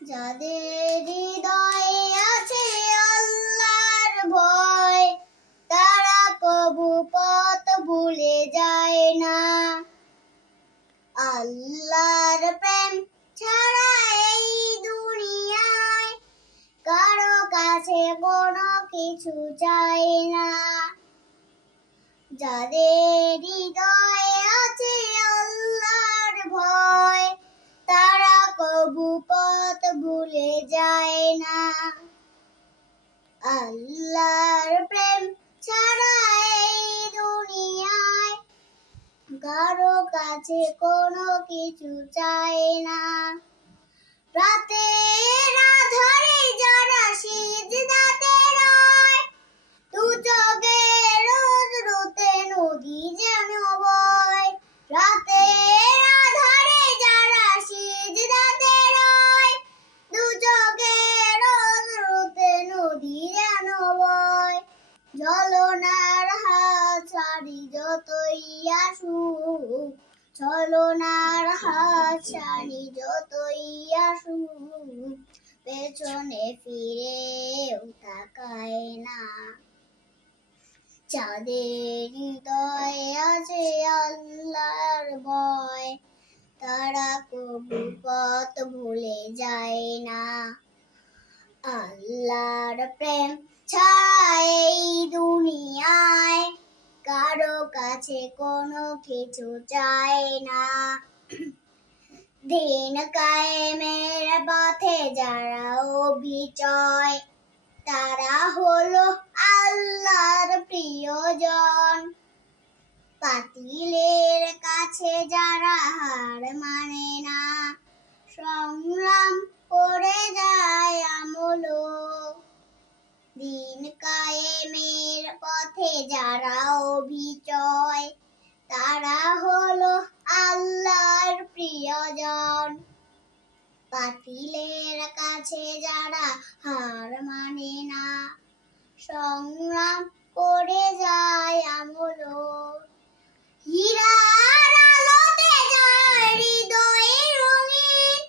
যাদের হৃদয়ে আছে আল্লাহর ভয়, তারা কবু পথ ভুলে যায় না। আল্লাহর প্রেম ছাড়া এই দুনিয়ায় কারো কাছে কোনো কিছু চাই না। যাদের হৃদয়ে আছে আল্লাহর ভয়, তারা কবু পথ ভুলে যায় না। আল্লাহর প্রেম ছাড়া এই দুনিয়ায় কারো কাছে কোনো কিছু চাই না। রাতের আঁধারে যারা সিজদাতে রয়, দু চোখে রোজ রোতে নদী যেন বয়। রাতের আঁধারে যারা সিজদাতে রয়, দু চোখে রোজ রোতে নদী যেন বয়। ঝলনার হাত ছাড়ি যতই আসুক, ছলনার হাত ছাড়ি যতই আসুক, পেছনে ফিরেও তাকায় না। যাদের হৃদয়ে আছে আল্লাহর ভয়, তারা কবু পথ ভুলে যায় না। আল্লাহর প্রেম ছাড়া এই দুনিয়ায় কারো কাছে কোনো কিছু চাই না। দিন কায়েমের পথে যারা অবিচয়, তারা হলো আল্লাহর প্রিয়জন। বাতিলের কাছে যারা হার মানে না, সংগ্রাম করে যায় আমলো। দিন কায়েমের পথে যারা অবিচয়, তারা হলো আল্লাহর প্রিয়জন। বাতিলের কাছে যারা হার মানে না, সংগ্রাম করে যায় আমলো। হীরার আলোতে যার হৃদয়ে রঙিন,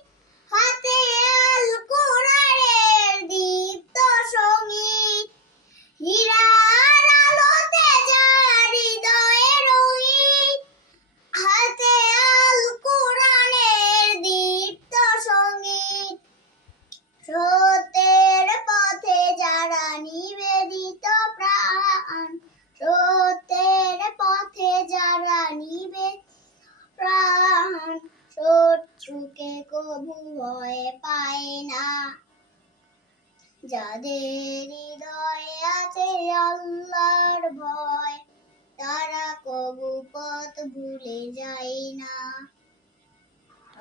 হাতে আল কোরআনের দীপ্ত সঙ্গীত। হীরার আলোতে যার হৃদয়ে রঙিন, হাতে আল কোরআনের দীপ্ত সঙ্গীত। সত্যের পথে যারা নিবেদিত প্রাণ, সত্যের পথে যারা নিবেদিত প্রাণ, শত্রুকে কবু ভয় পায় না। যাদের হৃদয়ে আছে আল্লাহর ভয়, তারা কবু পথ ভুলে যায় না।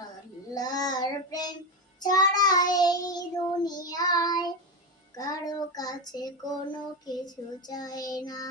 আল্লাহর প্রেম ছাড়া এই দুনিয়ায় কারো কাছে কোনো কিছু চাই না।